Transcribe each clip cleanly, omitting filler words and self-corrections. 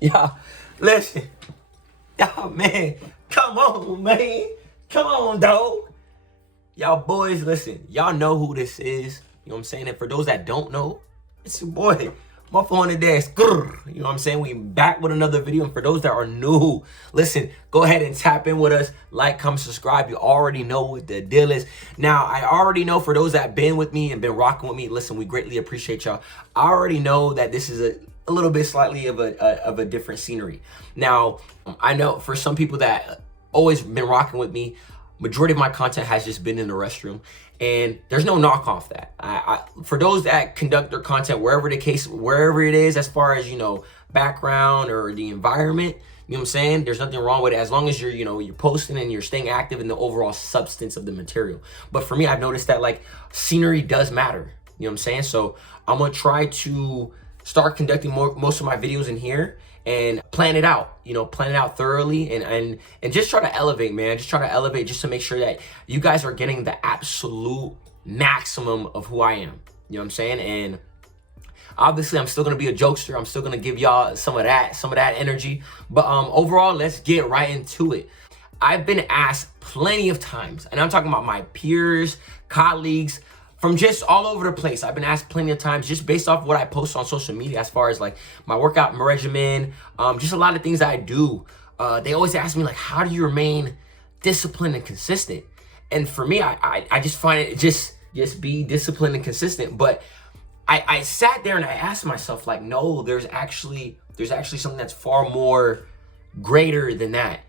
Y'all, listen. Y'all, man, come on, man. Come on, dog. Y'all boys, listen. Y'all know who this is. You know what I'm saying? And for those that don't know, it's your boy. My phone today. You know what I'm saying? We back with another video. And for those that are new, listen, go ahead and tap in with us. Like, comment, subscribe. You already know what the deal is. Now, I already know for those that been with me and been rocking with me, listen, we greatly appreciate y'all. I already know that this is a little bit slightly of a different scenery. Now, I know for some people that always been rocking with me, majority of my content has just been in the restroom, and there's no knock off that. For those that conduct their content wherever it is, as far as, you know, background or the environment, you know what I'm saying? There's nothing wrong with it as long as you're, you know, you're posting and you're staying active in the overall substance of the material. But for me, I've noticed that like scenery does matter. You know what I'm saying? So I'm gonna try to start conducting most of my videos in here and plan it out, you know, plan it out thoroughly and just try to elevate, man. Just try to elevate just to make sure that you guys are getting the absolute maximum of who I am. You know what I'm saying? And obviously I'm still gonna be a jokester. I'm still gonna give y'all some of that energy. But overall, let's get right into it. I've been asked plenty of times, and I'm talking about my peers, colleagues, from just all over the place. I've been asked plenty of times just based off what I post on social media as far as like my workout regimen, just a lot of things that I do. They always ask me like, how do you remain disciplined and consistent? And for me, I just find it just be disciplined and consistent. But I sat there and I asked myself like, no, there's actually something that's far more greater than that.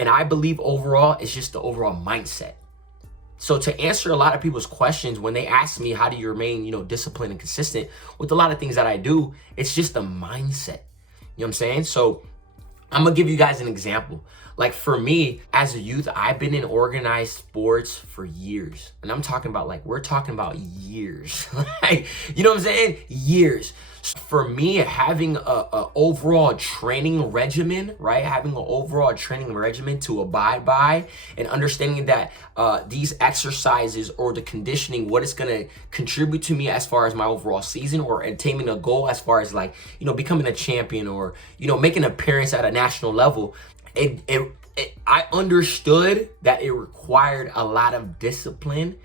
And I believe overall, it's just the overall mindset. So to answer a lot of people's questions when they ask me, how do you remain, you know, disciplined and consistent with a lot of things that I do, it's just a mindset. You know what I'm saying? So I'm gonna give you guys an example. Like for me, as a youth, I've been in organized sports for years. And I'm talking about like, we're talking about years. Like, you know what I'm saying? Years. For me, having a overall training regimen, right? Having an overall training regimen to abide by and understanding that these exercises or the conditioning, what it's gonna contribute to me as far as my overall season or attaining a goal as far as like, you know, becoming a champion or, you know, making an appearance at a national level. I understood that it required a lot of discipline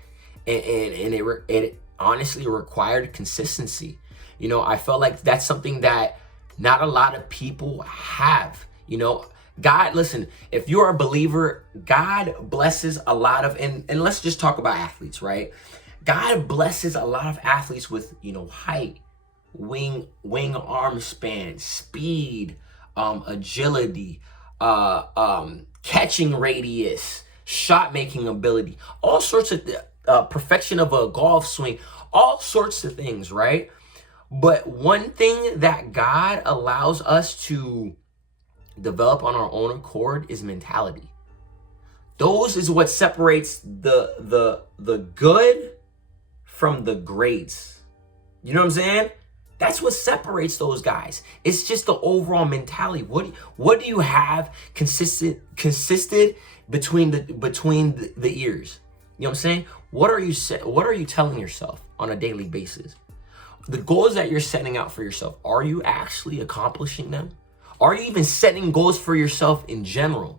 and it honestly required consistency. You know, I felt like that's something that not a lot of people have. You know, God, listen, if you're a believer, God blesses a lot of, and let's just talk about athletes, right? God blesses a lot of athletes with, you know, height, wing arm span, speed, agility, catching radius, shot making ability, all sorts of perfection of a golf swing, all sorts of things, right? But one thing that God allows us to develop on our own accord is mentality. Those is what separates the good from the greats. You know what I'm saying? That's what separates those guys. It's just the overall mentality. What do you have consisted between the ears? You know what I'm saying? What are you telling yourself on a daily basis? The goals that you're setting out for yourself, are you actually accomplishing them? Are you even setting goals for yourself in general?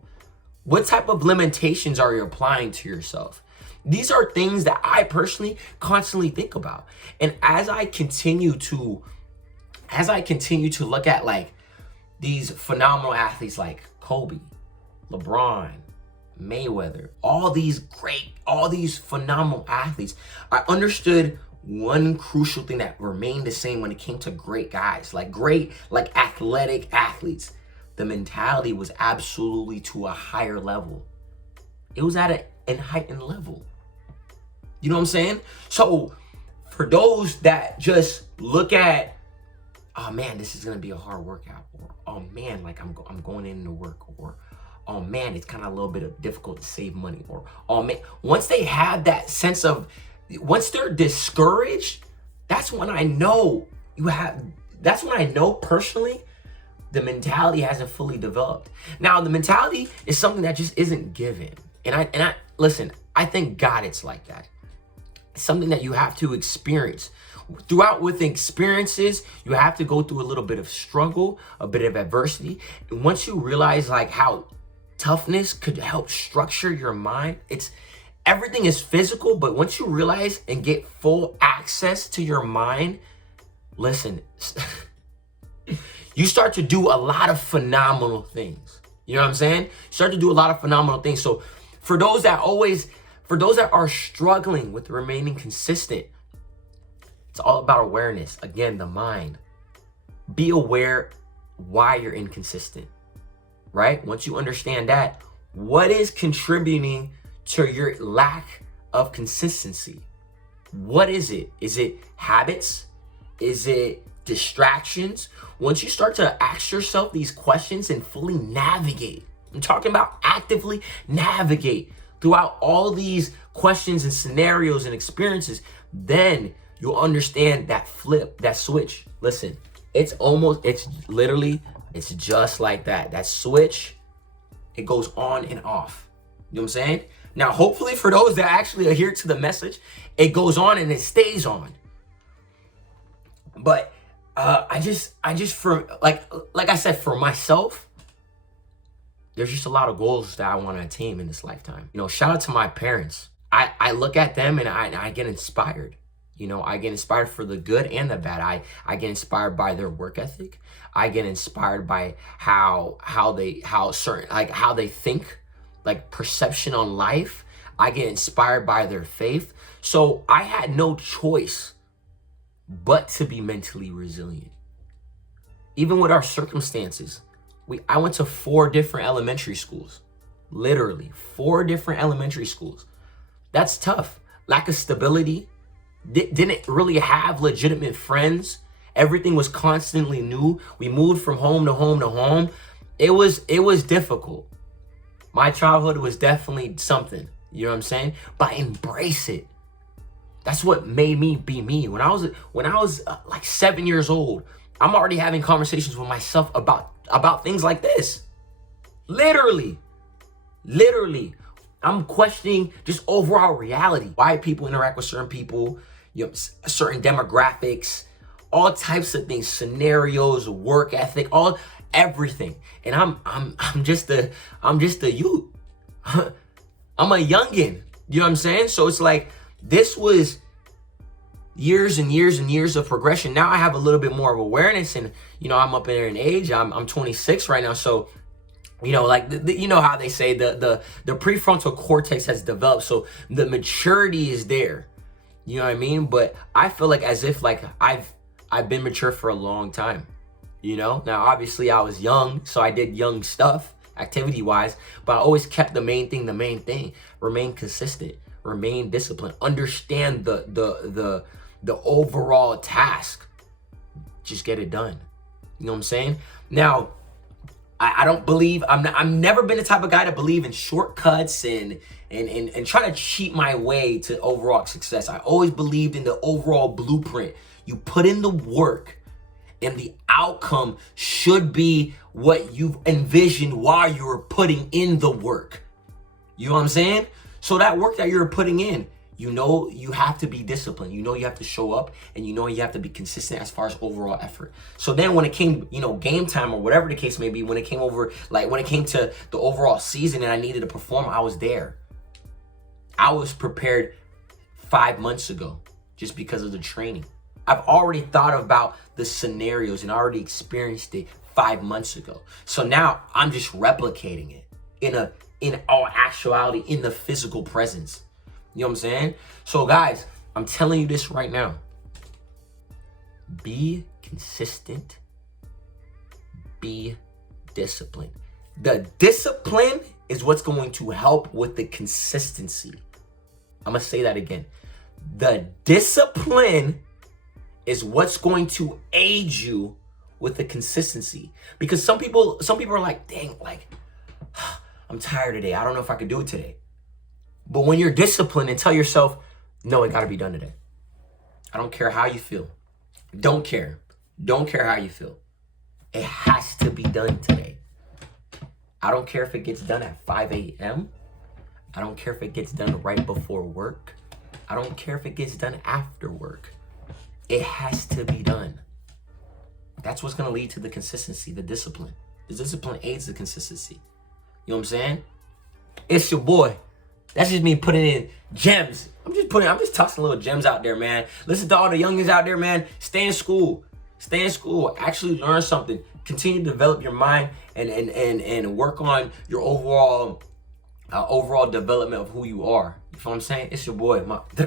What type of limitations are you applying to yourself? These are things that I personally constantly think about. And as I continue to look at like these phenomenal athletes like Kobe, LeBron, Mayweather, all these phenomenal athletes, I understood one crucial thing that remained the same when it came to great guys, like athletic athletes. The mentality was absolutely to a higher level. It was at an heightened level. You know what I'm saying? So for those that just look at, oh man, this is gonna be a hard workout, or oh man, like I'm going in to work, or oh man, it's kind of a little bit difficult to save money, or oh man, once they have that sense of, once they're discouraged, that's when I know personally the mentality hasn't fully developed. Now, the mentality is something that just isn't given. And I listen, I thank God it's like that. It's something that you have to experience with experiences, you have to go through a little bit of struggle, a bit of adversity. And once you realize like how toughness could help structure your mind, everything is physical, but once you realize and get full access to your mind, listen, you start to do a lot of phenomenal things. You know what I'm saying? You start to do a lot of phenomenal things. So for those that are struggling with remaining consistent, it's all about awareness. Again, the mind. Be aware why you're inconsistent, right? Once you understand that, what is contributing to your lack of consistency? What is it? Is it habits? Is it distractions? Once you start to ask yourself these questions and fully navigate, I'm talking about actively navigate throughout all these questions and scenarios and experiences, then you'll understand that flip, that switch. Listen, it's just like that. That switch, it goes on and off. You know what I'm saying? Now, hopefully for those that actually adhere to the message, it goes on and it stays on. But I just for like I said, for myself, there's just a lot of goals that I want to attain in this lifetime. You know, shout out to my parents. I look at them and I get inspired. You know, I get inspired for the good and the bad. I get inspired by their work ethic. I get inspired by how they think, like perception on life. I get inspired by their faith. So I had no choice but to be mentally resilient. Even with our circumstances, I went to 4 different elementary schools. Literally 4 different elementary schools. That's tough. Lack of stability. Didn't really have legitimate friends. Everything was constantly new. We moved from home to home to home. It was difficult. My childhood was definitely something. You know what I'm saying? But I embrace it. That's what made me be me. When I was like 7 years old, I'm already having conversations with myself about things like this. Literally, I'm questioning just overall reality. Why people interact with certain people, you know, certain demographics, all types of things, scenarios, work ethic, everything. And I'm just a youth. I'm a youngin'. You know what I'm saying? So it's like, this was years and years and years of progression. Now I have a little bit more of awareness, and you know, I'm up there in age. I'm 26 right now, so you know, like you know how they say the prefrontal cortex has developed, so the maturity is there. You know what I mean? But I feel like as if like I've been mature for a long time. You know, now obviously I was young, so I did young stuff activity wise, but I always kept the main thing. Remain consistent, remain disciplined, understand the overall task. Just get it done. You know what I'm saying? Now, I don't believe, I've never been the type of guy to believe in shortcuts and try to cheat my way to overall success. I always believed in the overall blueprint. You put in the work, and the outcome should be what you've envisioned while you were putting in the work. You know what I'm saying? So that work that you're putting in, you know you have to be disciplined. You know you have to show up, and you know you have to be consistent as far as overall effort. So then when it came, you know, game time or whatever the case may be, when it came to the overall season and I needed to perform, I was there. I was prepared 5 months ago just because of the training. I've already thought about the scenarios and already experienced it 5 months ago. So now I'm just replicating it in all actuality, in the physical presence. You know what I'm saying? So guys, I'm telling you this right now. Be consistent. Be disciplined. The discipline is what's going to help with the consistency. I'm going to say that again. The discipline is what's going to aid you with the consistency. Because some people are like, dang, like, I'm tired today. I don't know if I could do it today. But when you're disciplined and tell yourself, no, it got to be done today. I don't care how you feel. Don't care how you feel. It has to be done today. I don't care if it gets done at 5 a.m. I don't care if it gets done right before work. I don't care if it gets done after work. It has to be done. That's what's going to lead to the consistency, the discipline. The discipline aids the consistency. You know what I'm saying? It's your boy. That's just me putting in gems. I'm just tossing little gems out there, man. Listen to all the youngins out there, man. Stay in school. Stay in school. Actually learn something. Continue to develop your mind and work on your overall development of who you are. You know what I'm saying? It's your boy.